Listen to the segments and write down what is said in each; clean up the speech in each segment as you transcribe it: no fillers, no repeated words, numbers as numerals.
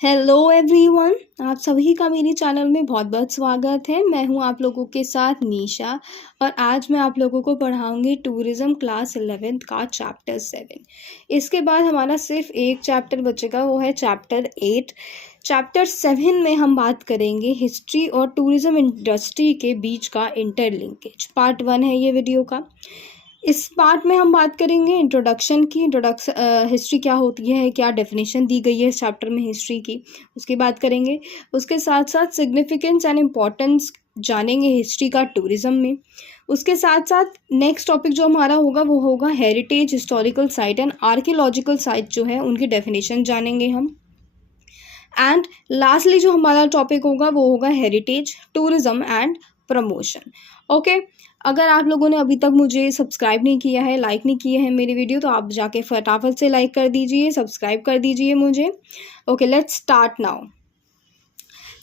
Hello everyone, आप सभी का मेरे चैनल में बहुत बहुत स्वागत है। मैं हूं आप लोगों के साथ निशा और आज मैं आप लोगों को पढ़ाऊंगी टूरिज्म क्लास 11th का चैप्टर 7। इसके बाद हमारा सिर्फ एक चैप्टर बचेगा, वो है चैप्टर 8। चैप्टर 7 में हम बात करेंगे हिस्ट्री और टूरिज्म इंडस्ट्री के बीच का इंटरलिंकेज। पार्ट 1 है ये वीडियो का। इस पार्ट में हम बात करेंगे इंट्रोडक्शन की। हिस्ट्री क्या होती है, क्या डेफिनेशन दी गई है इस चैप्टर में हिस्ट्री की, उसकी बात करेंगे। उसके साथ साथ सिग्निफिकेंस एंड इम्पोर्टेंस जानेंगे हिस्ट्री का टूरिज्म में। उसके साथ साथ नेक्स्ट टॉपिक जो हमारा होगा वो होगा heritage, historical site and archaeological site जो है उनकी डेफिनेशन जानेंगे हम। एंड लास्टली जो हमारा टॉपिक होगा वो होगा heritage, tourism and promotion. Okay, अगर आप लोगों ने अभी तक मुझे सब्सक्राइब नहीं किया है, लाइक नहीं किया है मेरी वीडियो, तो आप जाके फटाफट से लाइक कर दीजिए, सब्सक्राइब कर दीजिए मुझे। Okay, let's start now.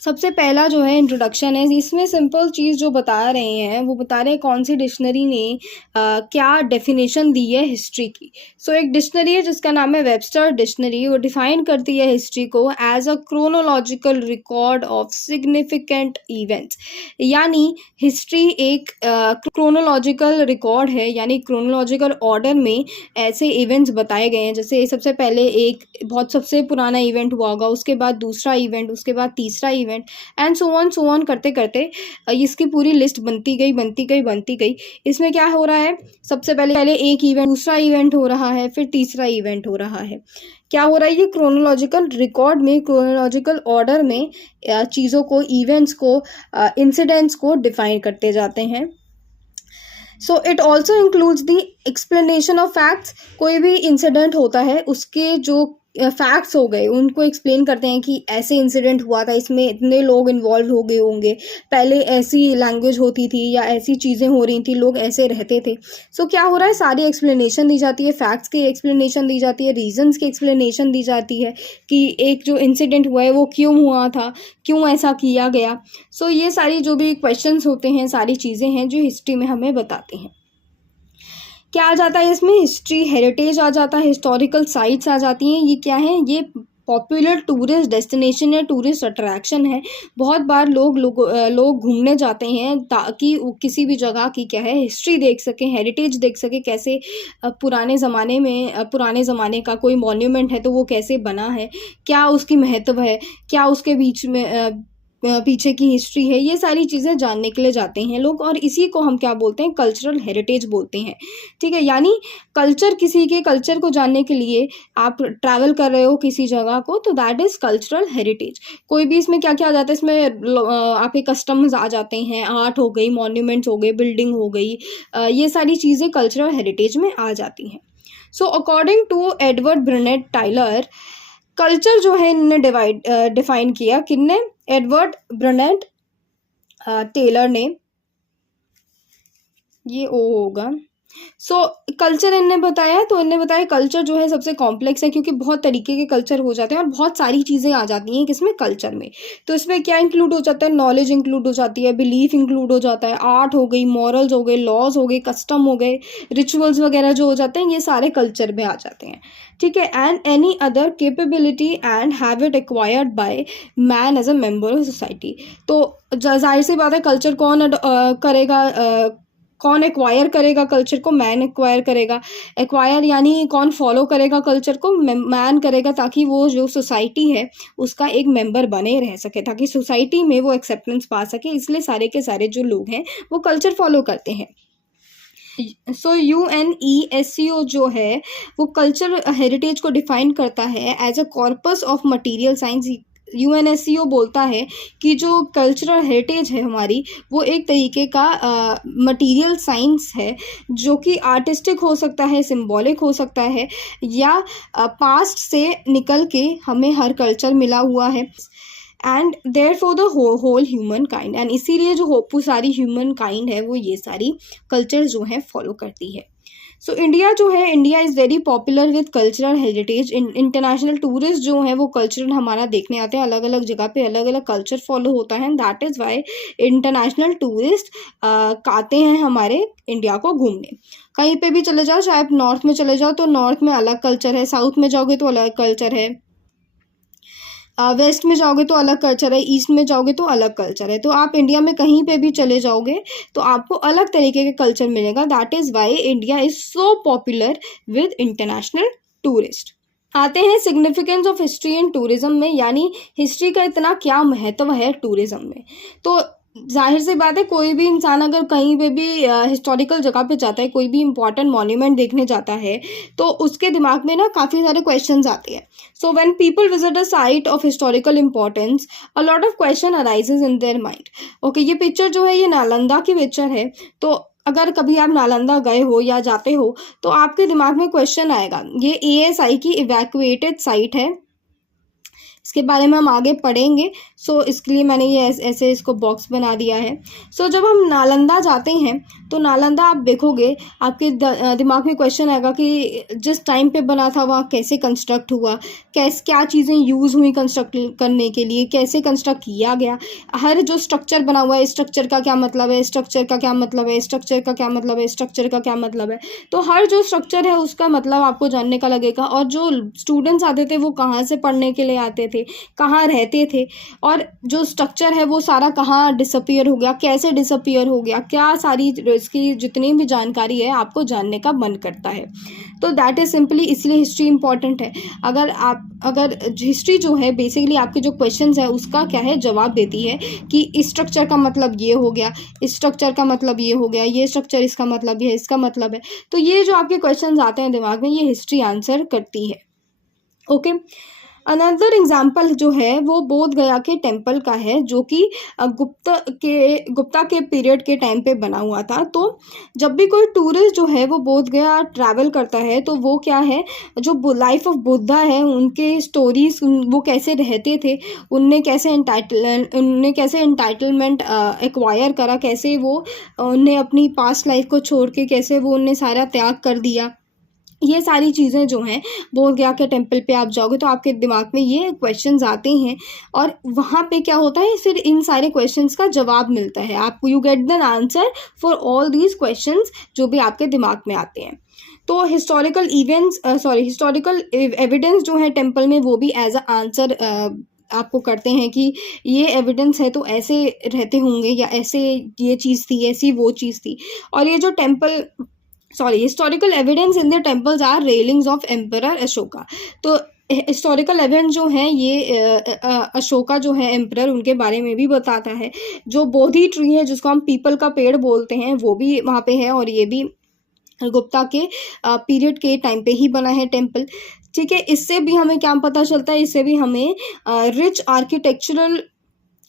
सबसे पहला जो है इंट्रोडक्शन है। इसमें सिंपल चीज़ जो बता रहे हैं वो बता रहे हैं कौन सी डिक्शनरी ने क्या डेफिनेशन दी है हिस्ट्री की। सो एक डिक्शनरी है जिसका नाम है वेबस्टर डिक्शनरी। वो डिफाइन करती है हिस्ट्री को as a chronological record of significant events. यानी हिस्ट्री एक क्रोनोलॉजिकल रिकॉर्ड है, यानी क्रोनोलॉजिकल ऑर्डर में ऐसे इवेंट्स बताए गए हैं। जैसे सबसे पहले एक बहुत सबसे पुराना इवेंट हुआ होगा, उसके बाद दूसरा इवेंट, उसके बाद तीसरा इवेंट एंड सो ऑन करते करते इसकी पूरी लिस्ट बनती गई। इसमें क्या हो रहा है, सबसे पहले एक इवेंट, दूसरा इवेंट हो रहा है, फिर तीसरा इवेंट हो रहा है। क्या हो रहा है, ये क्रोनोलॉजिकल रिकॉर्ड में, क्रोनोलॉजिकल ऑर्डर में चीज़ों को, इवेंट्स को, इंसिडेंट्स को डिफाइन करते जाते हैं। So it also includes the explanation of facts. कोई भी इंसिडेंट होता है उसके जो फैक्ट्स हो गए उनको एक्सप्लेन करते हैं कि ऐसे इंसिडेंट हुआ था, इसमें इतने लोग इन्वॉल्व हो गए होंगे, पहले ऐसी लैंग्वेज होती थी या ऐसी चीज़ें हो रही थी, लोग ऐसे रहते थे। सो क्या हो रहा है, सारी एक्सप्लेनेशन दी जाती है, फैक्ट्स की एक्सप्लेनेशन दी जाती है, रीजंस की एक्सप्लेनेशन दी जाती है कि एक जो इंसिडेंट हुआ है वो क्यों हुआ था, क्यों ऐसा किया गया। सो ये सारी जो भी क्वेश्चंस होते हैं, सारी चीज़ें हैं जो हिस्ट्री में हमें बताते हैं। क्या आ जाता है इसमें, हिस्ट्री, हेरिटेज आ जाता है, हिस्टोरिकल साइट्स आ जाती हैं। ये क्या है, ये पॉपुलर टूरिस्ट डेस्टिनेशन है, टूरिस्ट अट्रैक्शन है। बहुत बार लोग घूमने जाते हैं ताकि वो किसी भी जगह की क्या है हिस्ट्री देख सकें, हेरिटेज देख सकें, कैसे पुराने ज़माने का कोई मॉन्यूमेंट है तो वो कैसे बना है, क्या उसकी महत्व है, क्या उसके बीच में पीछे की हिस्ट्री है। ये सारी चीज़ें जानने के लिए जाते हैं लोग, और इसी को हम क्या बोलते हैं, कल्चरल हेरिटेज बोलते हैं। ठीक है, यानी कल्चर, किसी के कल्चर को जानने के लिए आप ट्रैवल कर रहे हो किसी जगह को, तो दैट इज़ कल्चरल हेरिटेज। कोई भी इसमें क्या क्या आ जाता है, इसमें आपके कस्टम्स आ जाते हैं, आर्ट हो गई, मॉन्यूमेंट्स हो गए, बिल्डिंग हो गई, ये सारी चीज़ें कल्चरल हेरिटेज में आ जाती हैं। So according to Edward Burnett Tylor, culture जो है इन्होंने डिफाइन किया, किसने, एडवर्ड ब्रनेट टेलर ने, ये ओ होगा। सो कल्चर इन्होंने बताया, तो इन्होंने बताया कल्चर जो है सबसे कॉम्प्लेक्स है, क्योंकि बहुत तरीके के कल्चर हो जाते हैं और बहुत सारी चीज़ें आ जाती हैं किसमें, कल्चर में। तो इसमें क्या इंक्लूड हो जाता है, नॉलेज इंक्लूड हो जाती है, बिलीफ इंक्लूड हो जाता है, आर्ट हो गई, मॉरल्स हो गए, लॉज हो गए, कस्टम हो गए, रिचुअल्स वगैरह जो हो जाते हैं, ये सारे कल्चर में आ जाते हैं। ठीक है, and any other capability and habit acquired by man as a member of society. तो जाहिर सी बात है, कल्चर कौन एक्वायर करेगा कल्चर को, मैन एक्वायर करेगा। एक्वायर यानी कौन फॉलो करेगा कल्चर को, मैन करेगा, ताकि वो जो सोसाइटी है उसका एक मेंबर बने रह सके, ताकि सोसाइटी में वो एक्सेप्टेंस पा सके। इसलिए सारे के सारे जो लोग हैं वो कल्चर फॉलो करते हैं। सो UNESCO जो है वो कल्चर हेरिटेज को डिफाइन करता है as a corpus of material science. UNESCO बोलता है कि जो कल्चरल हेरिटेज है हमारी, वो एक तरीके का मटेरियल साइंस है, जो कि आर्टिस्टिक हो सकता है, सिंबॉलिक हो सकता है, या पास्ट से निकल के हमें हर कल्चर मिला हुआ है, and there for the whole humankind. And इसीलिए जो सारी ह्यूमन काइंड है वो ये सारी कल्चर जो है फॉलो करती है। सो इंडिया जो है, India is very popular with cultural heritage. International tourist जो है वो कल्चरल हमारा देखने आते हैं, अलग अलग जगह पे अलग अलग कल्चर फॉलो होता है, that is why international tourist आते हैं हमारे इंडिया को घूमने। कहीं पे भी चले जाओ, चाहे आप नॉर्थ में चले जाओ तो नॉर्थ में अलग कल्चर है, साउथ में जाओगे तो अलग कल्चर है, वेस्ट में जाओगे तो अलग कल्चर है, ईस्ट में जाओगे तो अलग कल्चर है। तो आप इंडिया में कहीं पे भी चले जाओगे तो आपको अलग तरीके के कल्चर मिलेगा। That is why India is so popular with international tourist. आते हैं significance of history and tourism में, यानी हिस्ट्री का इतना क्या महत्व है टूरिज्म में। तो जाहिर सी बात है, कोई भी इंसान अगर कहीं पे भी हिस्टोरिकल जगह पे जाता है, कोई भी इंपॉर्टेंट मॉन्यूमेंट देखने जाता है, तो उसके दिमाग में ना काफ़ी सारे क्वेश्चंस आते हैं। So when people visit a site of historical importance, a lot of question arises in their mind. Okay, ये पिक्चर जो है ये नालंदा की पिक्चर है। तो अगर कभी आप नालंदा गए हो या जाते हो तो आपके दिमाग में क्वेश्चन आएगा, ये ASI की इवैक्यूएटेड साइट है, इसके बारे में हम आगे पढ़ेंगे। सो इसके लिए मैंने ये ऐसे इसको बॉक्स बना दिया है। सो जब हम नालंदा जाते हैं तो नालंदा आप देखोगे, आपके दिमाग में क्वेश्चन आएगा कि जिस टाइम पे बना था वहाँ कैसे कंस्ट्रक्ट हुआ, क्या चीज़ें यूज़ हुई कंस्ट्रक्ट करने के लिए, कैसे कंस्ट्रक्ट किया गया, हर जो स्ट्रक्चर बना हुआ है, स्ट्रक्चर का क्या मतलब है, स्ट्रक्चर का क्या मतलब है, स्ट्रक्चर का क्या मतलब है, स्ट्रक्चर का क्या मतलब है। तो हर जो स्ट्रक्चर है उसका मतलब आपको जानने का लगेगा। और जो स्टूडेंट्स आते थे वो कहाँ से पढ़ने के लिए आते थे, कहाँ रहते थे, और जो स्ट्रक्चर है वो सारा कहाँ डिसअपीयर हो गया, कैसे डिसअपीयर हो गया, क्या सारी इसकी जितनी भी जानकारी है आपको जानने का मन करता है। तो दैट इज़ सिंपली इसलिए हिस्ट्री इंपॉर्टेंट है। अगर हिस्ट्री जो है बेसिकली आपके जो क्वेश्चंस है उसका क्या है जवाब देती है कि इस स्ट्रक्चर का मतलब ये हो गया, इस स्ट्रक्चर का मतलब ये हो गया, ये स्ट्रक्चर इसका मतलब ये है, इसका मतलब है। तो ये जो आपके क्वेश्चंस आते हैं दिमाग में, ये हिस्ट्री आंसर करती है। ओके, अनदर एग्जाम्पल जो है वो बोध गया के टेम्पल का है, जो कि गुप्ता के पीरियड के टाइम पे बना हुआ था। तो जब भी कोई टूरिस्ट जो है वो बोध गया ट्रैवल करता है तो वो क्या है, जो लाइफ ऑफ बुद्धा है उनके स्टोरीज, वो कैसे रहते थे, उनने कैसे एंटाइटलमेंट एक्वायर करा, कैसे वो उनने अपनी पास्ट लाइफ को छोड़ के कैसे वो उनने सारा त्याग कर दिया, ये सारी चीज़ें जो हैं बोध गया के टेम्पल पे आप जाओगे तो आपके दिमाग में ये क्वेश्चंस आते हैं। और वहाँ पे क्या होता है, फिर इन सारे क्वेश्चंस का जवाब मिलता है आपको। You get the answer for all these questions जो भी आपके दिमाग में आते हैं। तो हिस्टोरिकल एविडेंस जो है टेम्पल में, वो भी एज अ आंसर आपको करते हैं कि ये एविडेंस है तो ऐसे रहते होंगे, या ऐसे ये चीज़ थी, ऐसी वो चीज़ थी। और ये जो historical evidence in the temples are railings of emperor Ashoka. तो हिस्टोरिकल एविडेंस जो हैं ये अशोका जो है एम्परर, उनके बारे में भी बताता है। जो बोधि ट्री है जिसको हम पीपल का पेड़ बोलते हैं, वो भी वहाँ पे है, और ये भी गुप्ता के पीरियड के टाइम पे ही बना है टेम्पल। ठीक है, इससे भी हमें क्या पता चलता है, इससे भी हमें रिच आर्किटेक्चरल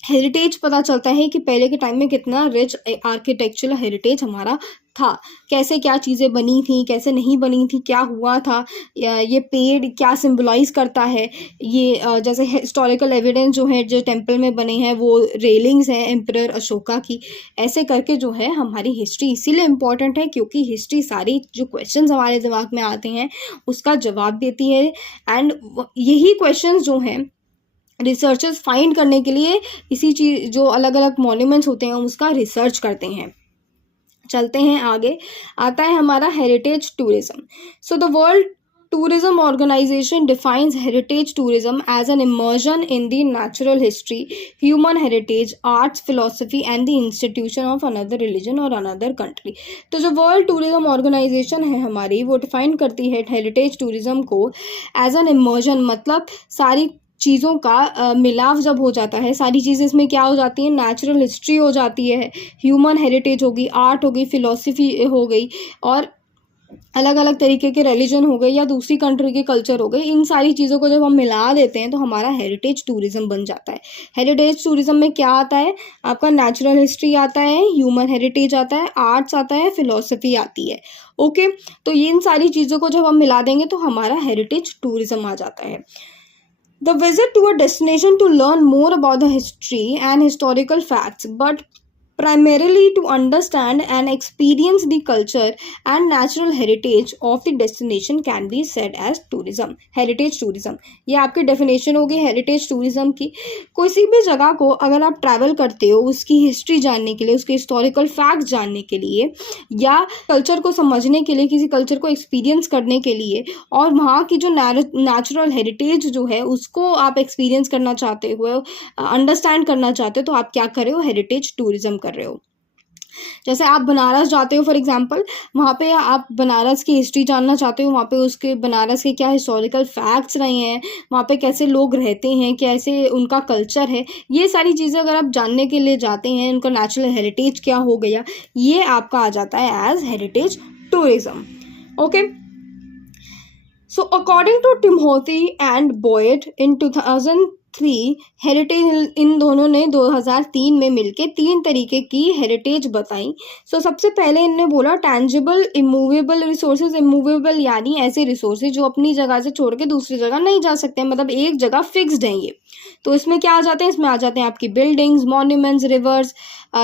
हेरिटेज पता चलता है कि पहले के टाइम में कितना रिच आर्किटेक्चरल हेरिटेज हमारा था, कैसे क्या चीज़ें बनी थी, कैसे नहीं बनी थी, क्या हुआ था, ये पेड़ क्या सिंबलाइज करता है। ये जैसे हिस्टोरिकल एविडेंस जो है जो टेम्पल में बने हैं वो रेलिंग्स हैं एम्परर अशोका की। ऐसे करके जो है हमारी हिस्ट्री इसीलिए इम्पॉर्टेंट है क्योंकि हिस्ट्री सारी जो क्वेश्चंस हमारे दिमाग में आते हैं उसका जवाब देती है। एंड यही क्वेश्चंस जो हैं रिसर्चर्स फाइंड करने के लिए इसी चीज़ जो अलग अलग मॉन्यूमेंट्स होते हैं उसका रिसर्च करते हैं। चलते हैं आगे, आता है हमारा heritage tourism. So the world tourism organisation defines heritage tourism as an immersion in the natural history, human heritage, arts, philosophy and the institution of another religion और अनदर कंट्री। तो जो वर्ल्ड टूरिज्म ऑर्गेनाइजेशन है हमारी, वो define करती है heritage tourism को as an immersion, मतलब सारी चीज़ों का मिलाव जब हो जाता है, सारी चीज़ें इसमें क्या हो जाती हैं, नेचुरल हिस्ट्री हो जाती है, ह्यूमन हेरिटेज होगी, आर्ट हो गई, फिलॉसफी हो गई, और अलग अलग तरीके के रिलीजन हो गए या दूसरी कंट्री के कल्चर हो गए। इन सारी चीज़ों को जब हम मिला देते हैं तो हमारा हेरिटेज टूरिज्म बन जाता है। हेरिटेज टूरिज्म में क्या आता है, आपका नेचुरल हिस्ट्री आता है, ह्यूमन हेरिटेज आता है, आर्ट्स आता है, फिलॉसफी आती है। ओके, तो ये इन सारी चीज़ों को जब हम मिला देंगे तो हमारा हेरिटेज टूरिज्म आ जाता है। The visit to a destination to learn more about the history and historical facts, but primarily to understand and experience the culture and natural heritage of the destination can be said as tourism. Heritage tourism, ये आपकी definition होगी heritage tourism की। किसी भी जगह को अगर आप ट्रैवल करते हो उसकी हिस्ट्री जानने के लिए, उसके हिस्टोरिकल फैक्ट जानने के लिए, या कल्चर को समझने के लिए, किसी कल्चर को एक्सपीरियंस करने के लिए, और वहाँ की जो नेचुरल हेरिटेज जो है उसको आप एक्सपीरियंस करना चाहते हो, अंडरस्टैंड करना चाहते हो, तो आप क्या कर रहे हो, हेरिटेज टूरिज्म कर रहे हो। जैसे आप बनारस जाते हो फॉर एग्जांपल, वहाँ पे आप बनारस की हिस्ट्री जानना चाहते हो, वहाँ पे उसके बनारस के क्या हिस्टोरिकल फैक्ट्स रहे हैं, वहाँ पे कैसे लोग रहते हैं, कैसे उनका कल्चर है, ये सारी चीज़ें अगर आप जानने के लिए जाते हैं, उनका नेचुरल हेरिटेज क्या हो गया, ये आपका आ जाता है as heritage tourism. Okay, so according to Timothy and Boyd in 2003, heritage, इन दोनों ने 2003 में मिलके 3 तरीके की हेरिटेज बताई। सो सबसे पहले इनने बोला टैंजिबल, इमूवेबल रिसोर्सेज। इमूवेबल यानी ऐसे रिसोर्सेज जो अपनी जगह से छोड़ के दूसरी जगह नहीं जा सकते, मतलब एक जगह फिक्स्ड हैं ये। तो इसमें क्या आ जाते हैं, इसमें आ जाते हैं आपकी buildings, monuments, reverse,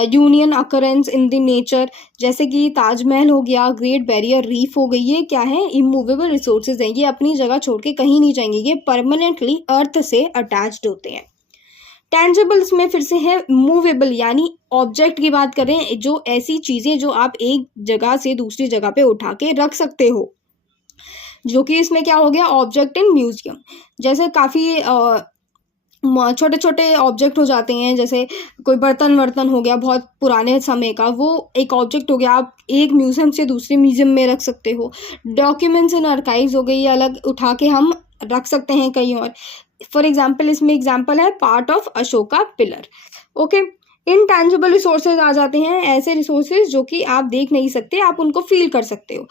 union occurrence in the nature, जैसे कि ताजमहल हो गया, ग्रेट बैरियर रीफ हो गई, ये क्या है, इमूवेबल रिसोर्सेज हैं, ये अपनी जगह छोड़ के कहीं नहीं जाएंगे, ये परमानेंटली अर्थ से अटैच्ड होते हैं। टेंजिबल्स में फिर से है मूवेबल, यानी ऑब्जेक्ट की बात करें, जो ऐसी चीज़ें जो आप एक जगह से दूसरी जगह पे उठा के रख सकते हो, जो कि इसमें क्या हो गया, ऑब्जेक्ट इन म्यूजियम। जैसे काफ़ी छोटे छोटे ऑब्जेक्ट हो जाते हैं, जैसे कोई बर्तन वर्तन हो गया बहुत पुराने समय का, वो एक ऑब्जेक्ट हो गया, आप एक म्यूजियम से दूसरे म्यूजियम में रख सकते हो। डॉक्यूमेंट्स इन आर्काइव्स हो गई, ये अलग उठा के हम रख सकते हैं कहीं और। फॉर एग्जाम्पल, इसमें एग्जाम्पल है part of Ashoka pillar. Okay, intangible resources आ जाते हैं, ऐसे रिसोर्सेज जो कि आप देख नहीं सकते, आप उनको फील कर सकते हो।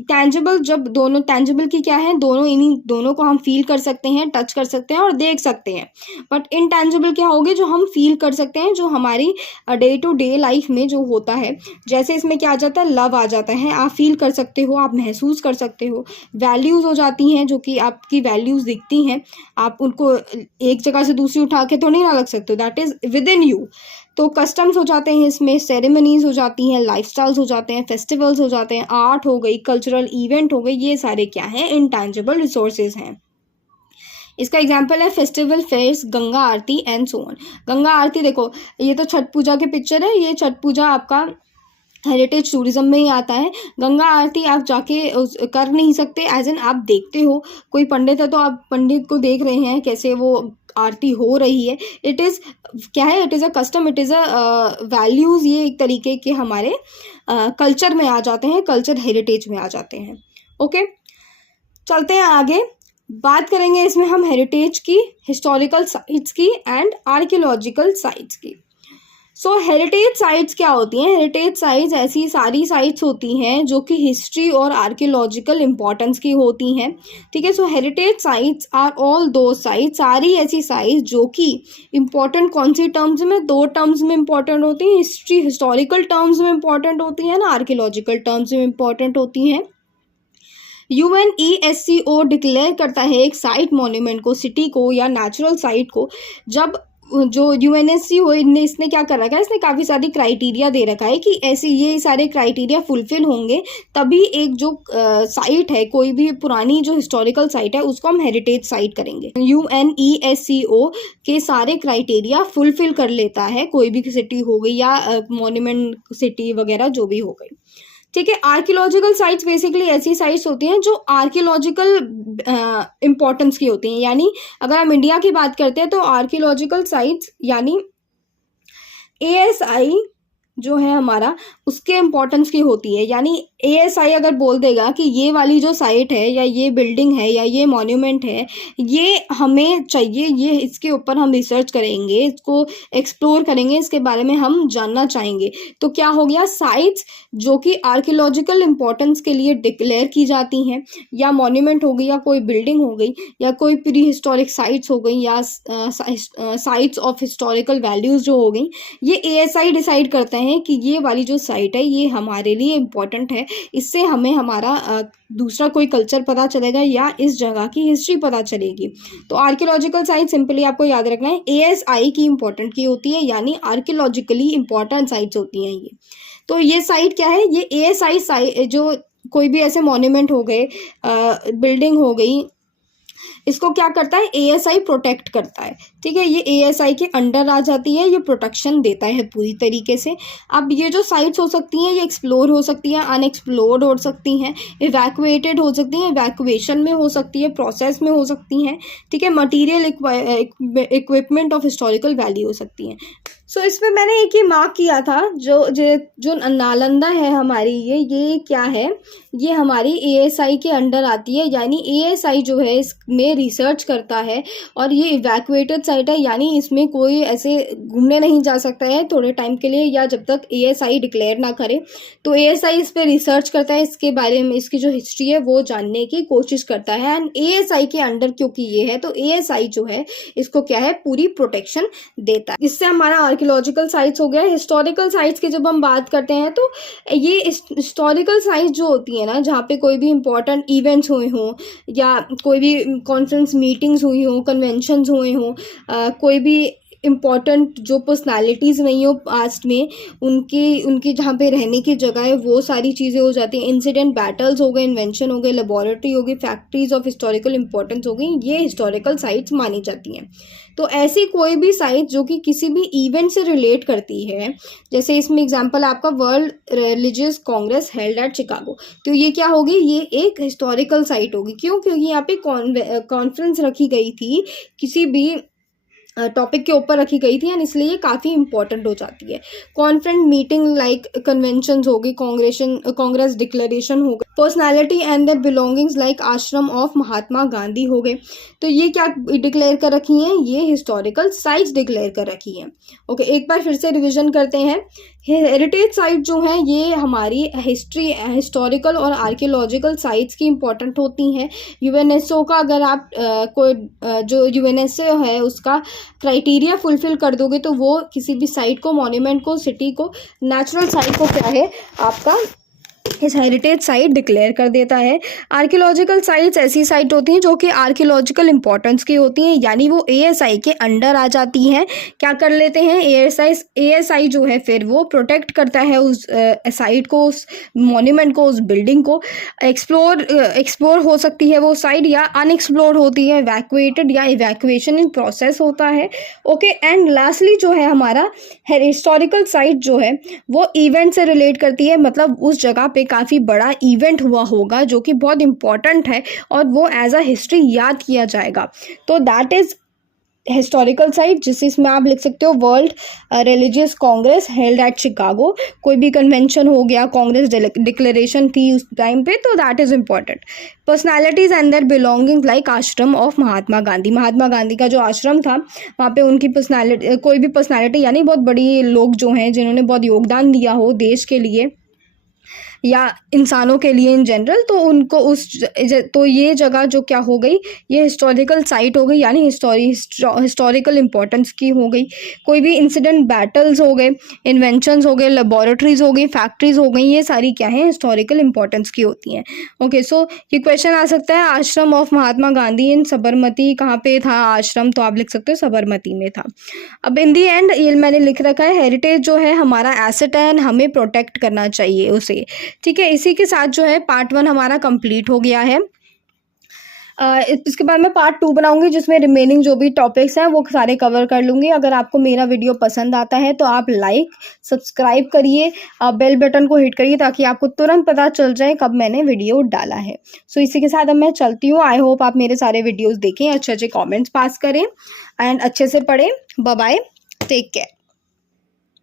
टैंजिबल, जब दोनों, टैंजिबल की क्या है, दोनों, इन्हीं दोनों को हम फील कर सकते हैं, टच कर सकते हैं और देख सकते हैं। बट इनटैंजिबल क्या होगी, जो हम फील कर सकते हैं, जो हमारी डे टू डे लाइफ में जो होता है। जैसे इसमें क्या आ जाता है, लव आ जाता है, आप फील कर सकते हो, आप महसूस कर सकते हो। वैल्यूज़ हो जाती हैं, जो कि आपकी वैल्यूज़ दिखती हैं, आप उनको एक जगह से दूसरी उठा के तो नहीं ना रख सकते, that is with in you. तो कस्टम्स हो जाते हैं, इसमें सेरेमनीज हो जाती हैं, लाइफस्टाइल्स हो जाते हैं, फेस्टिवल्स हो जाते हैं, आर्ट हो गई, कल्चरल इवेंट हो गई, ये सारे क्या हैं, इनटैंजिबल रिसोर्सेज हैं। इसका एग्जाम्पल है festival, fairs, Ganga aarti and so on. Ganga aarti देखो, ये तो छठ पूजा के पिक्चर है, ये छठ पूजा आपका हेरिटेज टूरिज्म में ही आता है। गंगा आरती आप जाके कर नहीं सकते, एज एन आप देखते हो, कोई पंडित है तो आप पंडित को देख रहे हैं कैसे वो आरती हो रही है। इट इज़ क्या है, it is a custom, it is a values, ये एक तरीके के हमारे कल्चर में आ जाते हैं, कल्चर हेरिटेज में आ जाते हैं। ओके, चलते हैं आगे, बात करेंगे इसमें हम हेरिटेज की, हिस्टोरिकल साइट्स की एंड आर्कियोलॉजिकल साइट्स की। सो हेरिटेज साइट्स क्या होती हैं, हेरिटेज साइट्स ऐसी सारी साइट्स होती हैं जो कि हिस्ट्री और आर्कियोलॉजिकल इंपॉर्टेंस की होती हैं। ठीक है, सो हेरिटेज साइट्स आर ऑल दो साइट्स, सारी ऐसी साइट्स जो कि इम्पॉर्टेंट कौन सी टर्म्स में, 2 टर्म्स में इम्पॉर्टेंट होती हैं, हिस्ट्री हिस्टोरिकल टर्म्स में इम्पॉर्टेंट होती हैं ना, आर्कियोलॉजिकल टर्म्स में इम्पॉर्टेंट होती हैं। UNESCO डिक्लेयर करता है एक साइट मॉन्यूमेंट को, सिटी को या नेचुरल साइट को, जब जो UNSC हो, इसने क्या कर रखा है, इसने काफ़ी सारी क्राइटेरिया दे रखा है कि ऐसे ये सारे क्राइटेरिया फुलफिल होंगे तभी एक जो साइट है, कोई भी पुरानी जो हिस्टोरिकल साइट है, उसको हम हेरिटेज साइट करेंगे। UNESCO के सारे क्राइटेरिया फुलफिल कर लेता है कोई भी सिटी हो गई या मॉन्यूमेंट सिटी वगैरह जो भी हो गई। ठीक है, आर्कियोलॉजिकल साइट्स बेसिकली ऐसी साइट्स होती हैं जो आर्कियोलॉजिकल इम्पोर्टेंस की होती हैं। यानी अगर हम इंडिया की बात करते हैं तो आर्कियोलॉजिकल साइट्स यानी ASI जो है हमारा, उसके इम्पोर्टेंस की होती है। यानी ASI अगर बोल देगा कि ये वाली जो साइट है या ये बिल्डिंग है या ये मॉन्यूमेंट है, ये हमें चाहिए, ये इसके ऊपर हम रिसर्च करेंगे, इसको एक्सप्लोर करेंगे, इसके बारे में हम जानना चाहेंगे, तो क्या हो गया, साइट्स जो कि आर्कियोलॉजिकल इम्पोर्टेंस के लिए डिक्लेयर की जाती हैं, या मॉन्यूमेंट हो गई या कोई बिल्डिंग हो गई या कोई प्री हिस्टोरिक साइट्स हो गई या साइट्स ऑफ हिस्टोरिकल वैल्यूज़ जो हो गई, ये ASI डिसाइड करता है कि ये वाली जो साइट साइट है ये हमारे लिए इम्पॉर्टेंट है, इससे हमें हमारा दूसरा कोई कल्चर पता चलेगा या इस जगह की हिस्ट्री पता चलेगी। तो आर्कियोलॉजिकल साइट सिंपली आपको याद रखना है ASI की इम्पोर्टेंट की होती है, यानी आर्कियोलॉजिकली इम्पोर्टेंट साइट्स होती हैं ये। तो ये साइट क्या है, ये ASI साइट जो कोई भी ऐसे मॉन्यूमेंट हो गए, बिल्डिंग हो गई, इसको क्या करता है ASI प्रोटेक्ट करता है। ठीक है, ये ASI के अंडर आ जाती है, ये प्रोटेक्शन देता है पूरी तरीके से। अब ये जो साइट्स हो सकती हैं ये एक्सप्लोर हो सकती हैं, अनएक्सप्लोर्ड हो सकती हैं, इवैक्यूएटेड हो सकती हैं, इवैक्यूएशन में हो सकती है, प्रोसेस में हो सकती हैं। ठीक है, material equipment of historical value हो सकती हैं। सो इसमें मैंने एक ही मार्क किया था, जो नालंदा है हमारी, ये क्या है, ये हमारी ASI के अंडर आती है, यानी ASI जो है इसमें रिसर्च करता है और ये इवैक्यूएटेड साइट है, यानी इसमें कोई ऐसे घूमने नहीं जा सकता है थोड़े टाइम के लिए या जब तक ASI डिक्लेयर ना करे। तो ASI इस पर रिसर्च करता है, इसके बारे में इसकी जो हिस्ट्री है वो जानने की कोशिश करता है, एंड ASI के अंडर क्योंकि ये है तो ASI जो है इसको क्या है पूरी प्रोटेक्शन देता है। इससे हमारा आर्कियोलॉजिकल साइट्स हो गया। हिस्टोरिकल साइट्स की जब हम बात करते हैं तो ये हिस्टोरिकल साइट्स जो होती है ना, जहाँ पे कोई भी इंपॉर्टेंट इवेंट्स हुए हों या कोई भी कॉन्फ्रेंस मीटिंग्स हुई हों, कन्वेंशंस हुए हों, कोई भी इम्पॉर्टेंट जो पर्सनालिटीज़ नहीं हो पास्ट में, उनकी जहाँ पे रहने की जगह है वो सारी चीज़ें हो जाती हैं। इंसिडेंट बैटल्स हो गए, इन्वेंशन हो गए, लेबोरेटरी हो गई, फैक्ट्रीज ऑफ हिस्टोरिकल इंपॉर्टेंस हो गई, ये हिस्टोरिकल साइट्स मानी जाती हैं। तो ऐसी कोई भी साइट जो कि किसी भी इवेंट से रिलेट करती है, जैसे इसमें एग्जांपल आपका world religious Congress held at Chicago, तो ये क्या होगी, ये एक हिस्टोरिकल साइट होगी। क्यों? क्योंकि यहाँ पे कॉन्फ्रेंस रखी गई थी, किसी भी टॉपिक के ऊपर रखी गई थी, एंड इसलिए ये काफ़ी इंपॉर्टेंट हो जाती है। कॉन्फ्रेंस मीटिंग लाइक कन्वेंशंस होगी, कांग्रेस डिक्लेरेशन हो गई, personality and their belongings like ashram of Mahatma Gandhi हो गए। तो ये क्या डिक्लेयर कर रखी हैं, ये हिस्टोरिकल साइट्स डिक्लेयर कर रखी हैं। ओके, एक बार फिर से रिविजन करते हैं। हेरिटेज साइट जो है ये हमारी हिस्टोरिकल और आर्कियोलॉजिकल साइट्स की इंपॉर्टेंट होती हैं। यूएनएसओ का अगर आप जो यूएनएसओ है उसका क्राइटेरिया फुलफिल कर दोगे तो वो किसी भी साइट को, मॉन्यूमेंट को, सिटी को, नेचुरल साइट को क्या है आपका इस हेरिटेज साइट डिक्लेयर कर देता है। आर्कियोलॉजिकल साइट्स ऐसी साइट होती हैं जो कि आर्कियोलॉजिकल इंपॉर्टेंस की होती हैं, यानी वो ASI के अंडर आ जाती हैं। क्या कर लेते हैं, ASI जो है फिर वो प्रोटेक्ट करता है उस साइट को, उस मॉन्यूमेंट को, उस बिल्डिंग को। एक्सप्लोर हो सकती है वो साइट या अनएक्सप्लोर होती है, इवैक्यूएटेड या इवैक्यूएशन इन प्रोसेस होता है। ओके, एंड लास्टली जो है हमारा हिस्टोरिकल साइट जो है वो इवेंट से रिलेट करती है, मतलब उस जगह पे काफ़ी बड़ा इवेंट हुआ होगा जो कि बहुत इंपॉर्टेंट है और वो एज अ हिस्ट्री याद किया जाएगा। तो दैट इज़ हिस्टोरिकल साइट, जिसमें आप लिख सकते हो world religious Congress held at Chicago. कोई भी कन्वेंशन हो गया, कांग्रेस डिक्लेरेशन थी उस टाइम पे, तो that is important. Personalities and their belonging like ashram of Mahatma Gandhi, Mahatma Gandhi का जो आश्रम था वहाँ पे उनकी पर्सनालिटी, कोई भी पर्सनालिटी यानी बहुत बड़ी लोग जो हैं जिन्होंने बहुत योगदान दिया हो देश के लिए या इंसानों के लिए इन जनरल, तो उनको तो ये जगह जो क्या हो गई, ये हिस्टोरिकल साइट हो गई, यानी हिस्टोरिकल इंपॉर्टेंस की हो गई। कोई भी इंसिडेंट बैटल्स हो गए, इन्वेंशंस हो गए, लेबोरेटरीज हो गई, फैक्ट्रीज हो गई, ये सारी क्या है हिस्टोरिकल इंपॉर्टेंस की होती हैं। ओके, सो ये क्वेश्चन आ सकता है, आश्रम ऑफ महात्मा गांधी इन सबरमती, कहाँ पे था आश्रम, तो आप लिख सकते हो सबरमती में था। अब इन दी एंड ये मैंने लिख रखा है, हेरिटेज जो है हमारा एसेट है, हमें प्रोटेक्ट करना चाहिए उसे। ठीक है, इसी के साथ जो है पार्ट 1 हमारा कंप्लीट हो गया है। इसके बाद मैं पार्ट 2 बनाऊंगी जिसमें रिमेनिंग जो भी टॉपिक्स हैं वो सारे कवर कर लूँगी। अगर आपको मेरा वीडियो पसंद आता है तो आप लाइक सब्सक्राइब करिए, बेल बटन को हिट करिए ताकि आपको तुरंत पता चल जाए कब मैंने वीडियो डाला है। सो इसी के साथ अब मैं चलती हूँ। आई होप आप मेरे सारे वीडियोज़ देखें, अच्छे अच्छे कॉमेंट्स पास करें एंड अच्छे से पढ़ें। Bye bye, take care.